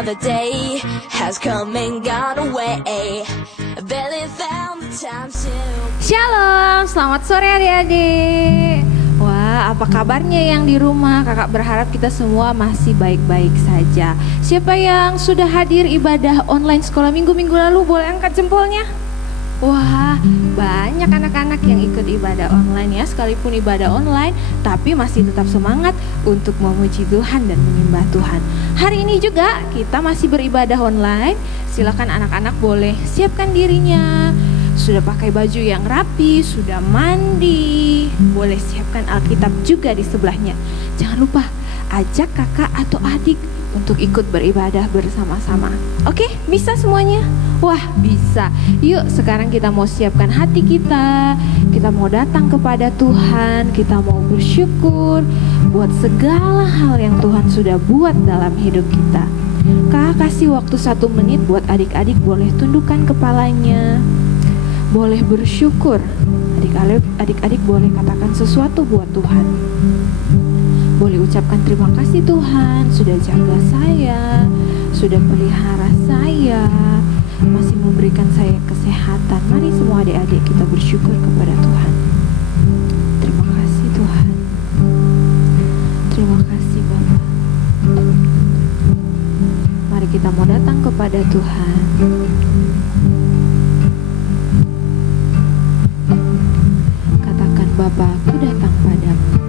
Another day has come and gone away. I barely found the time to. Shalom, selamat sore adik-adik. Wah, apa kabarnya yang di rumah? Kakak berharap kita semua masih baik-baik saja. Siapa yang sudah hadir ibadah online sekolah minggu-minggu lalu boleh angkat jempolnya? Wah, banyak anak-anak yang ikut ibadah online ya, sekalipun ibadah online, tapi masih tetap semangat untuk memuji Tuhan dan menyembah Tuhan. Hari ini juga kita masih beribadah online. Silakan anak-anak boleh siapkan dirinya. Sudah pakai baju yang rapi, sudah mandi, boleh siapkan Alkitab juga di sebelahnya. Jangan lupa ajak kakak atau adik untuk ikut beribadah bersama-sama. Oke, bisa semuanya? Wah, bisa. Yuk, sekarang kita mau siapkan hati kita. Kita mau datang kepada Tuhan. Kita mau bersyukur buat segala hal yang Tuhan sudah buat dalam hidup kita. Kak, kasih waktu 1 menit buat adik-adik boleh tundukkan kepalanya. Boleh bersyukur. Adik-adik boleh katakan sesuatu buat Tuhan. Boleh ucapkan terima kasih Tuhan sudah jaga saya, sudah pelihara saya, masih memberikan saya kesehatan. Mari semua adik-adik kita bersyukur kepada Tuhan. Terima kasih Tuhan. Terima kasih Bapak. Mari kita mau datang kepada Tuhan. Katakan Bapa, aku datang padamu.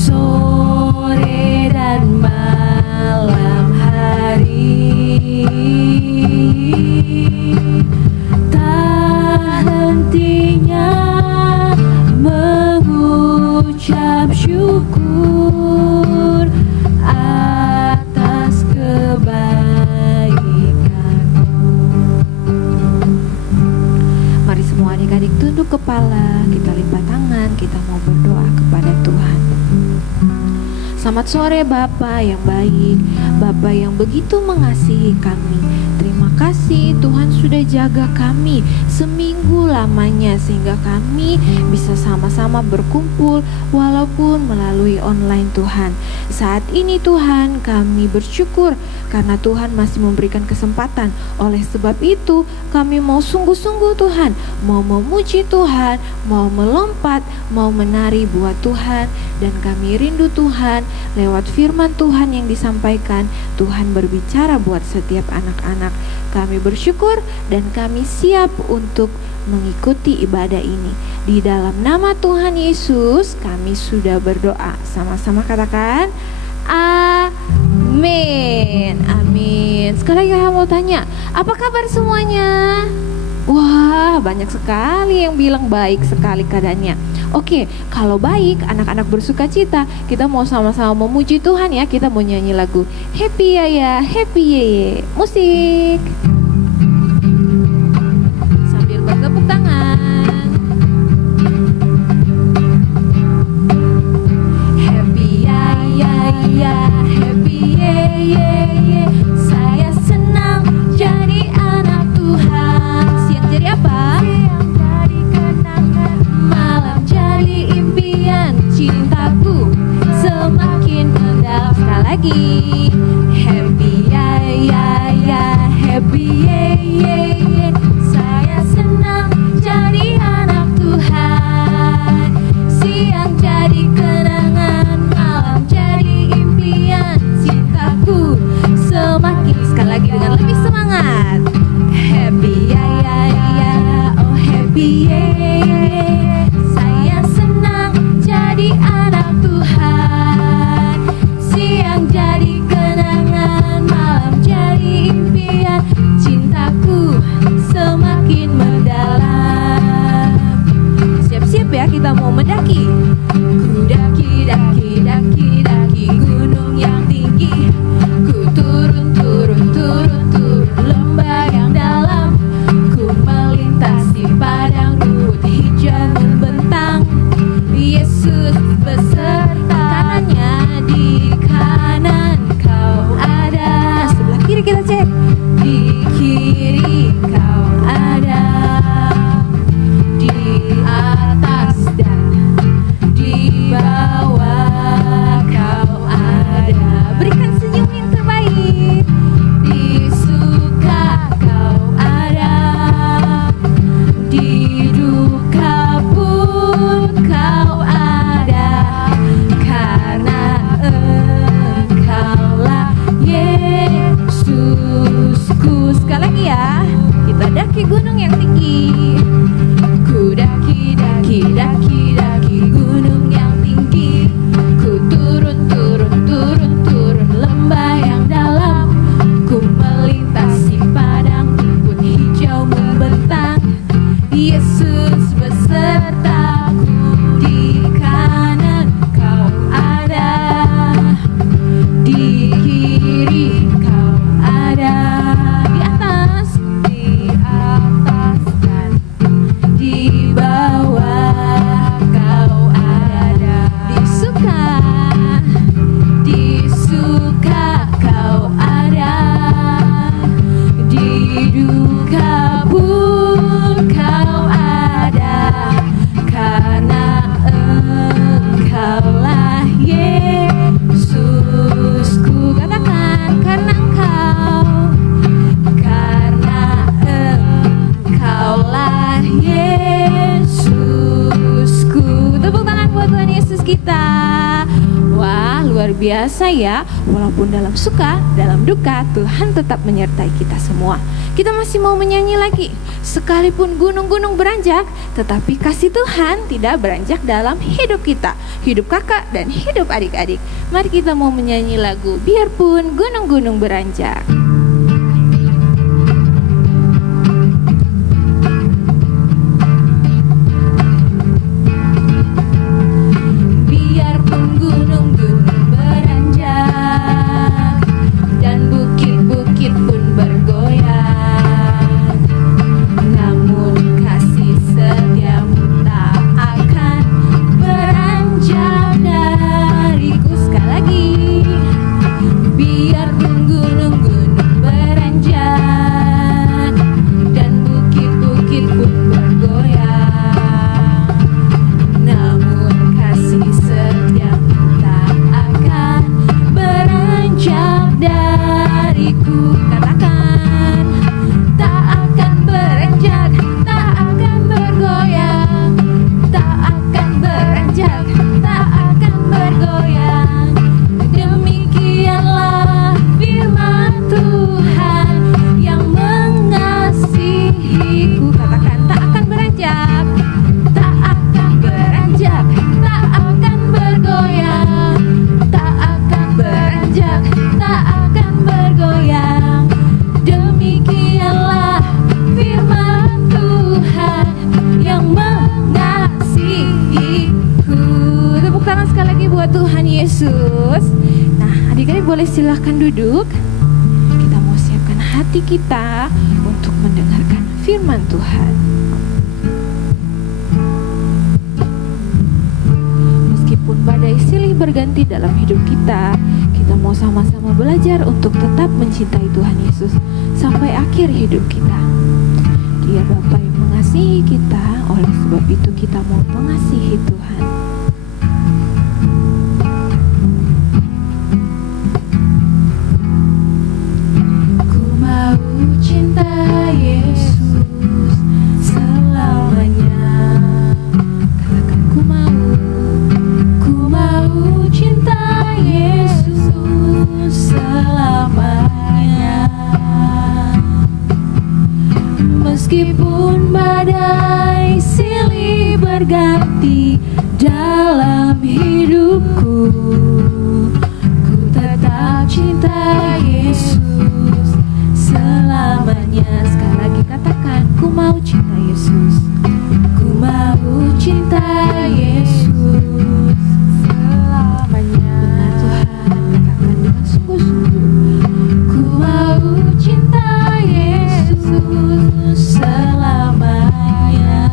sore dan malam hari. Semua adik-adik tunduk kepala, kita lipat tangan, kita mau berdoa kepada Tuhan. Selamat sore Bapa yang baik, Bapa yang begitu mengasihi kami. Terima kasih Tuhan sudah jaga kami seminggu lamanya sehingga kami bisa sama-sama berkumpul walaupun melalui online Tuhan. Saat ini Tuhan kami bersyukur karena Tuhan masih memberikan kesempatan. Oleh sebab itu kami mau sungguh-sungguh Tuhan, mau memuji Tuhan, mau melompat, mau menari buat Tuhan. Dan kami rindu Tuhan, lewat firman Tuhan yang disampaikan, Tuhan berbicara buat setiap anak-anak. Kami bersyukur dan kami siap untuk mengikuti ibadah ini. Di dalam nama Tuhan Yesus kami sudah berdoa. Sama-sama katakan amin. Amin. Sekali lagi saya mau tanya, apa kabar semuanya? Wah, banyak sekali yang bilang baik sekali keadaannya. Oke, kalau baik, anak-anak bersuka cita, kita mau sama-sama memuji Tuhan ya. Kita mau nyanyi lagu Happy Ya, Happy Ye. Musik. Sambil bertepuk tangan. Happy ya, happy ye. Saya senang jadi anak Tuhan. Siang jadi apa? Siang jadi kenangan, malam jadi impian. Cintaku semakin mendalam. Sekali lagi. Happy ya, happy ye. Saya senang jadi anak Tuhan. Siang jadi kenangan, malam jadi impian. Cintaku semakin. Sekali lagi dengan lebih semangat. Happy ya, oh happy yeah. Saya senang jadi anak Tuhan. Siang jadi kenangan, malam jadi impian. Cintaku semakin mendalam. Siap-siap ya, kita mau mendaki. Ku daki gunung yang tinggi. Ku turun lembah yang dalam. Ku melintasi padang rumput hijau membentang. Yesus beserta, kanannya di kanan kau ada. Sebelah kiri kita cek. Di kiri kau ada. Di atas dan di bawah kau ada. Berikan senyum yang terbaik. Di suka kau ada, di duka pun kau ada. Karena Engkaulah Yesusku. Sekali lagi ya, kita daki gunung yang tinggi. Ku daki gunung yang tinggi. Ku turun lembah yang dalam. Ku melintasi padang rumput hijau membentang. Yesus besertaku. Di kanan kau ada, di kiri kau ada. Di atas dan di bawah kau ada. Di suka kau ada, di duka pun kau ada. Karena Engkaulah Yesusku. Katakan, karena Engkaulah Yesusku. Tepuk tangan buat Tuhan Yesus kita. Wah, luar biasa ya. Walaupun dalam suka, dalam duka, Tuhan tetap menyertai kita semua. Kita masih mau menyanyi lagi. Sekalipun gunung-gunung beranjak, tetapi kasih Tuhan tidak beranjak dalam hidup kita, hidup kakak dan hidup adik-adik. Mari kita mau menyanyi lagu Biarpun Gunung-gunung Beranjak. Bukit pun bergoyang, namun kasih Yesus. Nah, adik-adik boleh silahkan duduk. Kita mau siapkan hati kita untuk mendengarkan firman Tuhan. Meskipun badai silih berganti dalam hidup kita, kita mau sama-sama belajar untuk tetap mencintai Tuhan Yesus sampai akhir hidup kita. Dia Bapa yang mengasihi kita, oleh sebab itu kita mau mengasihi Tuhan. Ku mau cinta Yesus selamanya. Katakan ku mau cinta Yesus selamanya. Meskipun badai silih berganti dalam hidupku, ku tetap cinta Yesus selamanya. Sekali lagi katakan, ku mau cinta Yesus. Ku mau cinta Yesus selamanya. Benar Tuhan, katakan dengan sungguh-sungguh. Ku mau cinta Yesus selamanya.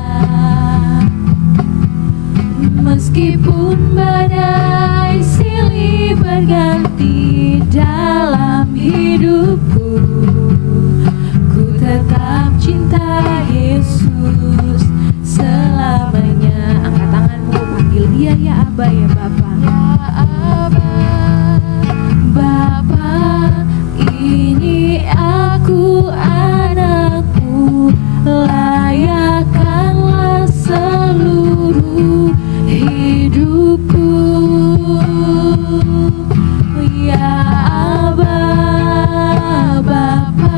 Meskipun badai silih berganti dalam hidupku, ku tetap cinta Yesus selamanya. Angkat tanganmu, panggil dia ya Aba, ya Bapa. Ya Aba, Bapa, ini aku anakmu, layakkanlah seluruh hidupku. Ya Aba, Bapa,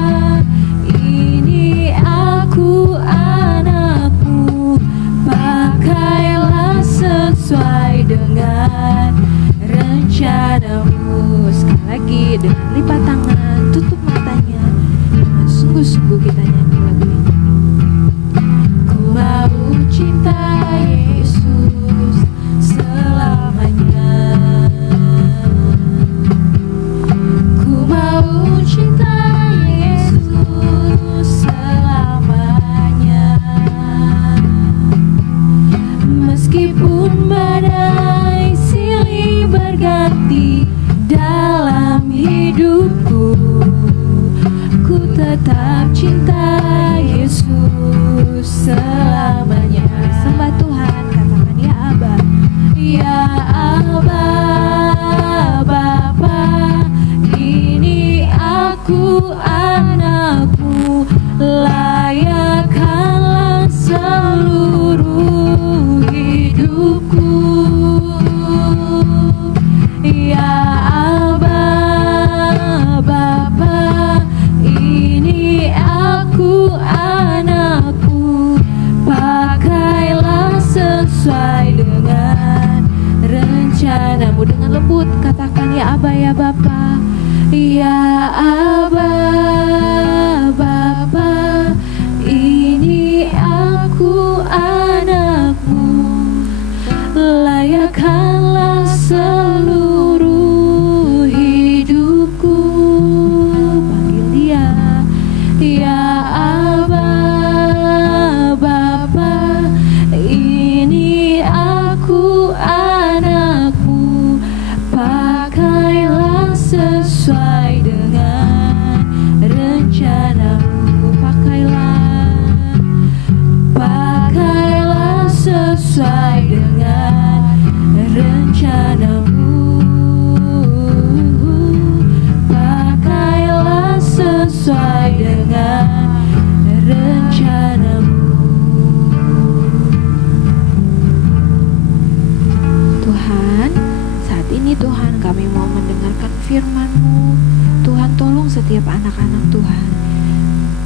ini aku anakmu, pakailah sesuai dengan rencanamu. Sekali lagi dengan lipat tangan, tutup matanya, dengan sungguh-sungguh kita nyanyi lagu ini. Ku mau cinta Yesus selamanya. Ku mau cinta Yesus selamanya. Meskipun badai silih berganti dalam hidupku, ku tetap cinta Yesus selamanya. Sembah Tuhan, katakan ya Aba. Ya Aba, Bapa, ini aku anakmu, layakkanlah seluruh hidupku. Ya Aba, Bapa, ini aku anakmu, pakailah sesuai dengan rencanamu. Dengan lembut katakan ya Aba, ya Bapa. Ya Aba, Bapa, ini aku anakmu, layakkanlah seluruh hidupku. Panggil dia. Ya Aba, Bapa, ini aku anakmu, pakailah sesuai dengan rencanamu. Pakailah sesuai dengan rencanamu. Pakailah sesuai dengan rencanamu. Tuhan, saat ini Tuhan kami mau mendengarkan firman-Mu. Tuhan, tolong setiap anak-anak Tuhan,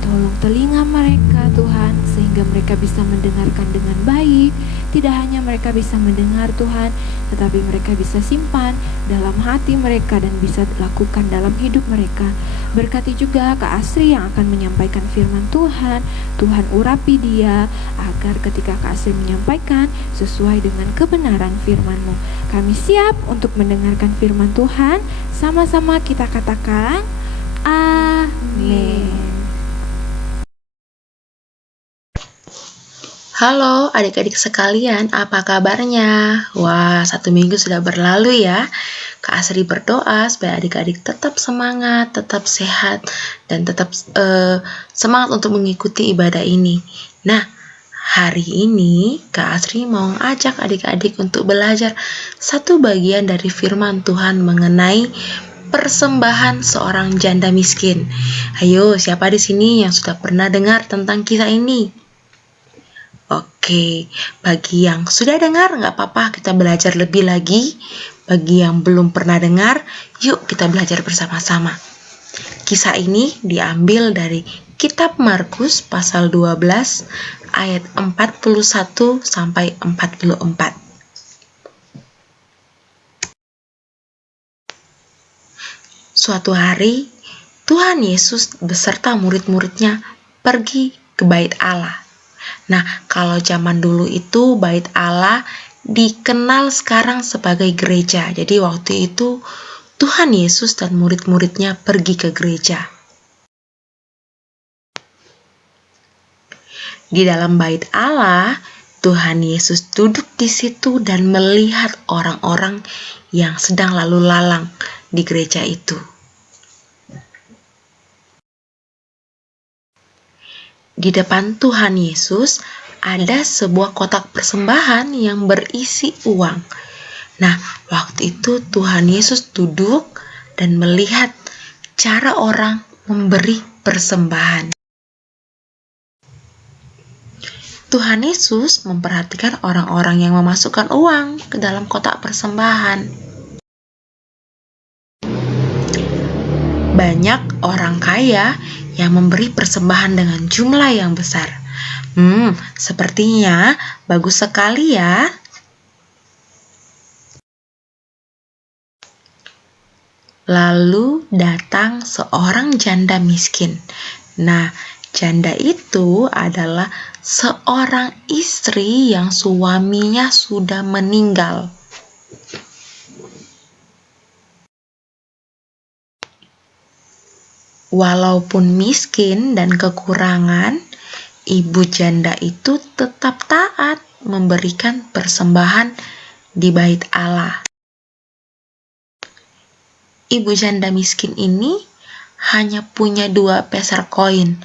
tolong telinga mereka Tuhan, sehingga mereka bisa mendengarkan dengan baik. Tidak hanya mereka bisa mendengar Tuhan, tetapi mereka bisa simpan dalam hati mereka dan bisa lakukan dalam hidup mereka. Berkati juga Kak Asri yang akan menyampaikan firman Tuhan. Tuhan urapi dia agar ketika Kak Asri menyampaikan sesuai dengan kebenaran firman-Mu. Kami siap untuk mendengarkan firman Tuhan. Sama-sama kita katakan amin. Halo adik-adik sekalian, apa kabarnya? Wah, 1 minggu sudah berlalu ya. Kak Asri berdoa supaya adik-adik tetap semangat, tetap sehat, dan tetap semangat untuk mengikuti ibadah ini. Nah, hari ini Kak Asri mau ngajak adik-adik untuk belajar satu bagian dari firman Tuhan mengenai persembahan seorang janda miskin. Ayo, siapa di sini yang sudah pernah dengar tentang kisah ini? Oke, bagi yang sudah dengar nggak apa-apa, kita belajar lebih lagi. Bagi yang belum pernah dengar, yuk kita belajar bersama-sama. Kisah ini diambil dari Kitab Markus pasal 12 ayat 41 sampai 44. Suatu hari, Tuhan Yesus beserta murid-muridnya pergi ke Bait Allah. Nah, kalau zaman dulu itu Bait Allah dikenal sekarang sebagai gereja. Jadi waktu itu Tuhan Yesus dan murid-muridnya pergi ke gereja. Di dalam Bait Allah, Tuhan Yesus duduk di situ dan melihat orang-orang yang sedang lalu lalang di gereja itu. Di depan Tuhan Yesus ada sebuah kotak persembahan yang berisi uang. Nah, waktu itu Tuhan Yesus duduk dan melihat cara orang memberi persembahan. Tuhan Yesus memperhatikan orang-orang yang memasukkan uang ke dalam kotak persembahan. Banyak orang kaya yang memberi persembahan dengan jumlah yang besar. Sepertinya bagus sekali ya. Lalu datang seorang janda miskin. Nah, janda itu adalah seorang istri yang suaminya sudah meninggal. Walaupun miskin dan kekurangan, ibu janda itu tetap taat memberikan persembahan di Bait Allah. Ibu janda miskin ini hanya punya 2 peser koin.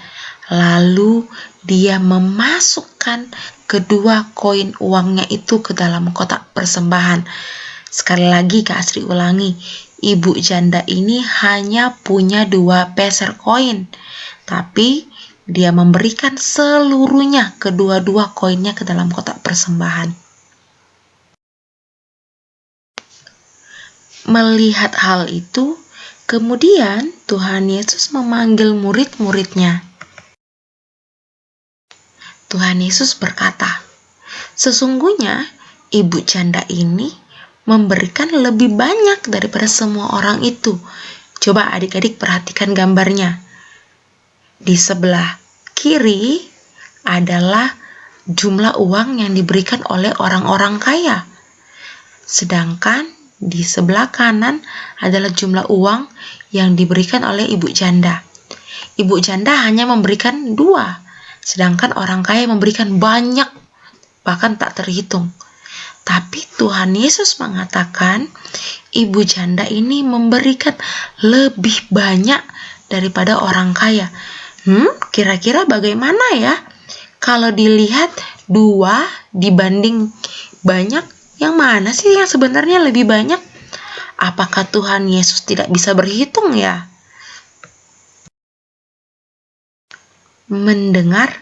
Lalu dia memasukkan kedua koin uangnya itu ke dalam kotak persembahan. Sekali lagi Kak Asri ulangi, ibu janda ini hanya punya 2 peser koin, tapi dia memberikan seluruhnya, kedua-dua koinnya ke dalam kotak persembahan. Melihat hal itu, kemudian Tuhan Yesus memanggil murid-muridnya. Tuhan Yesus berkata, "Sesungguhnya ibu janda ini memberikan lebih banyak daripada semua orang itu." Coba adik-adik perhatikan gambarnya. Di sebelah kiri adalah jumlah uang yang diberikan oleh orang-orang kaya. Sedangkan di sebelah kanan adalah jumlah uang yang diberikan oleh ibu janda. Ibu janda hanya memberikan 2, sedangkan orang kaya memberikan banyak, bahkan tak terhitung. Tapi Tuhan Yesus mengatakan ibu janda ini memberikan lebih banyak daripada orang kaya. Kira-kira bagaimana ya? Kalau dilihat 2 dibanding banyak, yang mana sih yang sebenarnya lebih banyak? Apakah Tuhan Yesus tidak bisa berhitung ya? Mendengar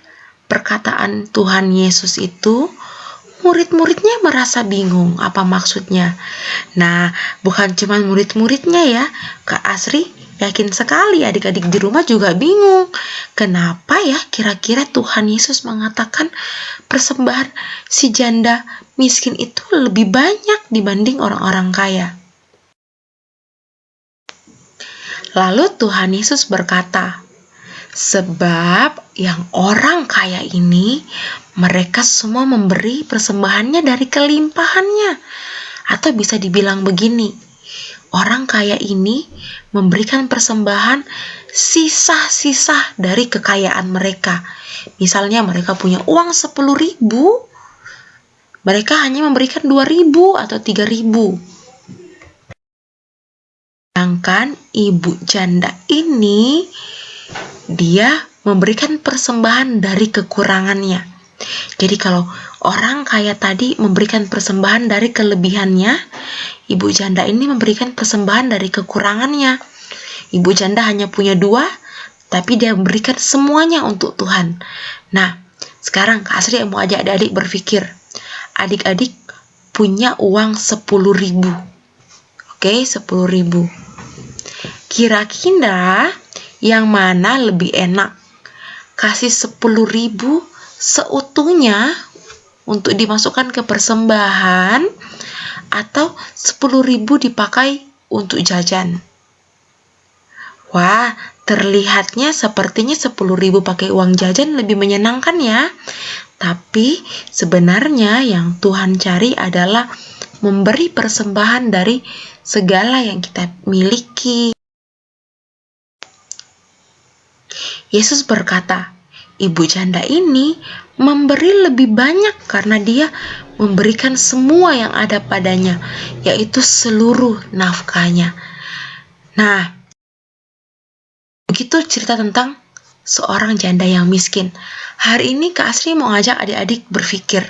perkataan Tuhan Yesus itu, murid-muridnya merasa bingung apa maksudnya. Nah, bukan cuma murid-muridnya ya, Kak Asri Yakin sekali adik-adik di rumah juga bingung. Kenapa ya kira-kira Tuhan Yesus mengatakan persembahan si janda miskin itu lebih banyak dibanding orang-orang kaya? Lalu Tuhan Yesus berkata, sebab yang orang kaya ini, mereka semua memberi persembahannya dari kelimpahannya. Atau bisa dibilang begini, orang kaya ini memberikan persembahan sisa-sisa dari kekayaan mereka. Misalnya mereka punya uang 10.000, mereka hanya memberikan 2.000 atau 3.000. Sedangkan ibu janda ini, dia memberikan persembahan dari kekurangannya. Jadi kalau orang kaya tadi memberikan persembahan dari kelebihannya, ibu janda ini memberikan persembahan dari kekurangannya. Ibu janda hanya punya 2, tapi dia memberikan semuanya untuk Tuhan. Nah, sekarang Kak Asri mau ajak adik-adik berpikir. Adik-adik punya uang 10.000. Oke, 10.000. Kira-kira yang mana lebih enak? Kasih 10.000 seutuhnya untuk dimasukkan ke persembahan, atau 10.000 dipakai untuk jajan? Wah, terlihatnya sepertinya 10.000 pakai uang jajan lebih menyenangkan ya. Tapi sebenarnya yang Tuhan cari adalah memberi persembahan dari segala yang kita miliki. Yesus berkata, ibu janda ini memberi lebih banyak karena dia memberikan semua yang ada padanya, yaitu seluruh nafkahnya. Nah, begitu cerita tentang seorang janda yang miskin. Hari ini Kak Asri mau ngajak adik-adik berpikir,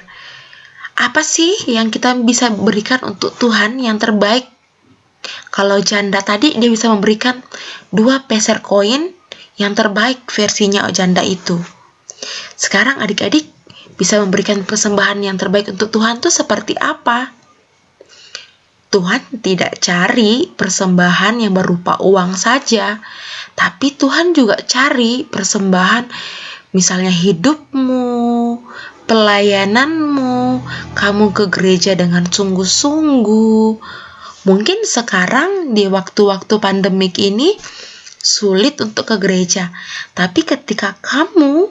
apa sih yang kita bisa berikan untuk Tuhan yang terbaik? Kalau janda tadi dia bisa memberikan 2 peser koin, yang terbaik versinya janda itu. Sekarang adik-adik bisa memberikan persembahan yang terbaik untuk Tuhan itu seperti apa? Tuhan tidak cari persembahan yang berupa uang saja, tapi Tuhan juga cari persembahan, misalnya hidupmu, pelayananmu, kamu ke gereja dengan sungguh-sungguh. Mungkin sekarang di waktu-waktu pandemik ini sulit untuk ke gereja, tapi ketika kamu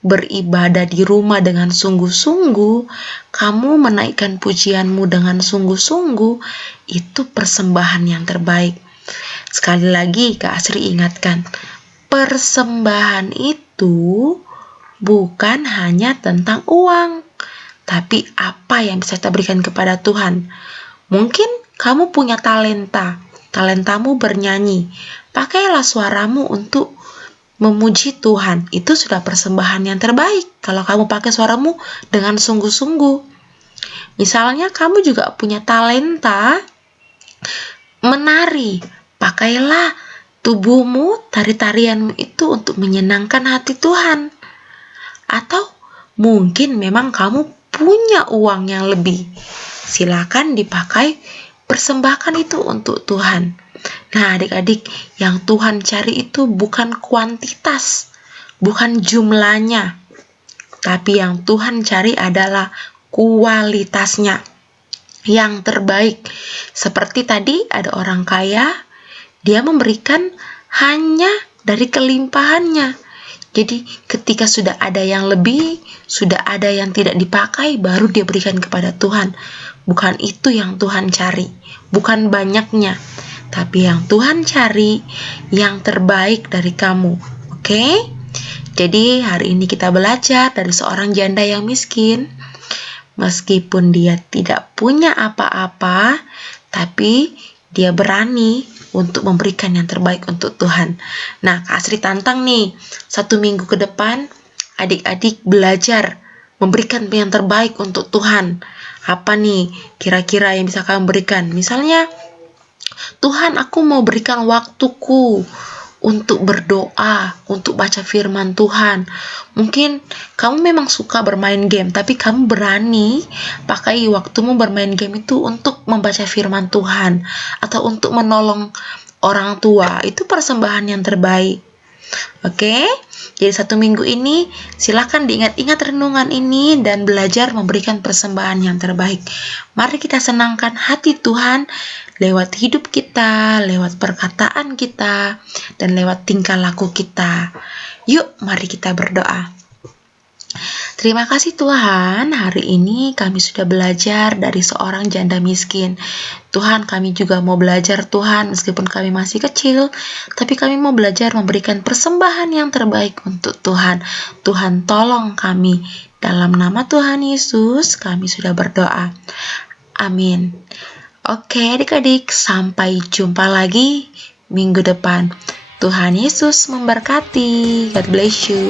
beribadah di rumah dengan sungguh-sungguh, kamu menaikkan pujianmu dengan sungguh-sungguh, itu persembahan yang terbaik. Sekali lagi Kak Asri ingatkan, persembahan itu bukan hanya tentang uang, tapi apa yang bisa kita berikan kepada Tuhan. Mungkin kamu punya talentamu bernyanyi, pakailah suaramu untuk memuji Tuhan. Itu sudah persembahan yang terbaik kalau kamu pakai suaramu dengan sungguh-sungguh. Misalnya kamu juga punya talenta menari, pakailah tubuhmu, tari-tarianmu itu untuk menyenangkan hati Tuhan. Atau mungkin memang kamu punya uang yang lebih, silakan dipakai, persembahkan itu untuk Tuhan. Nah adik-adik, yang Tuhan cari itu bukan kuantitas, bukan jumlahnya, tapi yang Tuhan cari adalah kualitasnya, yang terbaik. Seperti tadi ada orang kaya, dia memberikan hanya dari kelimpahannya. Jadi ketika sudah ada yang lebih, sudah ada yang tidak dipakai, baru dia berikan kepada Tuhan. Bukan itu yang Tuhan cari, bukan banyaknya, tapi yang Tuhan cari yang terbaik dari kamu. Oke? Jadi hari ini kita belajar dari seorang janda yang miskin. Meskipun dia tidak punya apa-apa, tapi dia berani untuk memberikan yang terbaik untuk Tuhan. Nah, Kak Asri tantang nih, 1 minggu ke depan adik-adik belajar memberikan yang terbaik untuk Tuhan. Apa nih kira-kira yang bisa kamu berikan? Misalnya, Tuhan, aku mau berikan waktuku untuk berdoa, untuk baca firman Tuhan. Mungkin kamu memang suka bermain game, tapi kamu berani pakai waktumu bermain game itu untuk membaca firman Tuhan, atau untuk menolong orang tua itu persembahan yang terbaik. Oke, jadi 1 minggu ini silakan diingat-ingat renungan ini dan belajar memberikan persembahan yang terbaik. Mari kita senangkan hati Tuhan lewat hidup kita, lewat perkataan kita, dan lewat tingkah laku kita. Yuk, mari kita berdoa. Terima kasih Tuhan, hari ini kami sudah belajar dari seorang janda miskin. Tuhan, kami juga mau belajar Tuhan, meskipun kami masih kecil, tapi kami mau belajar memberikan persembahan yang terbaik untuk Tuhan. Tuhan tolong kami, dalam nama Tuhan Yesus kami sudah berdoa. Amin. Oke adik-adik, sampai jumpa lagi minggu depan. Tuhan Yesus memberkati. God bless you.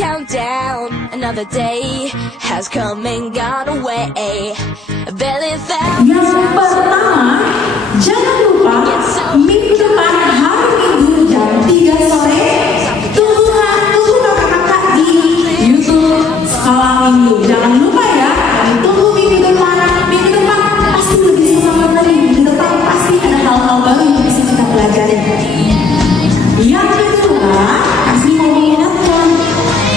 Countdown, another day has come and gone away. Barely found the Yang time. pertama, jangan lupa minggu depan hari Minggu jam 3 sore tunggu kakak-kakak di YouTube Sekolah Minggu. Jangan lupa ya, kami tunggu minggu depan pasti lebih semangat lagi. Minggu depan pasti ada hal-hal baru yang bisa kita pelajari. Yang kedua, kasih mau mengingatkan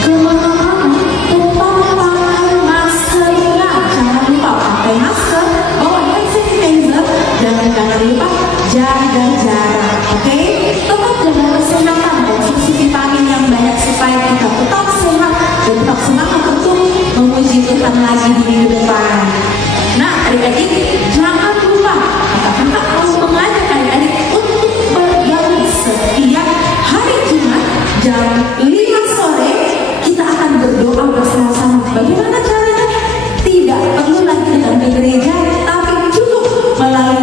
kemana-mana tetap pakai maskernya. Jangan lupa pakai masker, bawa hand sanitizer, dan jangan lupa jaga jarak. Oke? Tetap jaga kesehatan, konsumsi vitamin yang banyak supaya kita tetap sehat dan tetap semangat untuk memuji Tuhan lagi di minggu depan. Nah, adik-adik, jangan lupa kakak-kakak harus mengajak adik-adik untuk bergabung setiap hari Jumat jam 5 sore. Kita akan berdoa bersama-sama. Bagaimana caranya? Tidak perlu lagi datang ke gereja, tapi cukup melalui